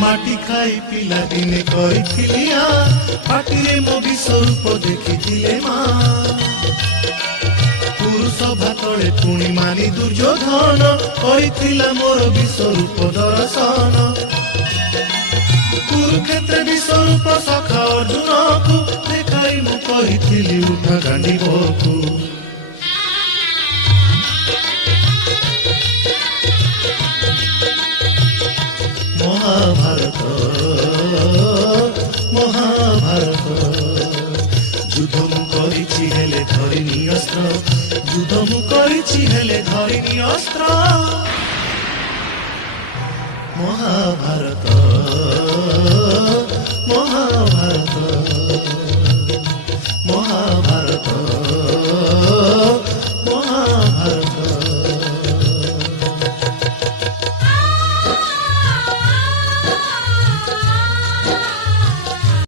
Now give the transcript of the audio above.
माटी खाई पिला दिने कही पाटिरे मो विश्वरूप देखी माँ पुरुष भातले पुणी मानी दुर्योधन कही मोर विश्वरूप दर्शन कुरुक्षेत्र विश्वरूप सखा अर्जुन को देखाई मु कही उठ गांडीबकू महाभारत महाभारत युद्ध मु करिछि हेले धरिनी अस्त्र युद्ध मु करिछि हेले धरिनी अस्त्र महाभारत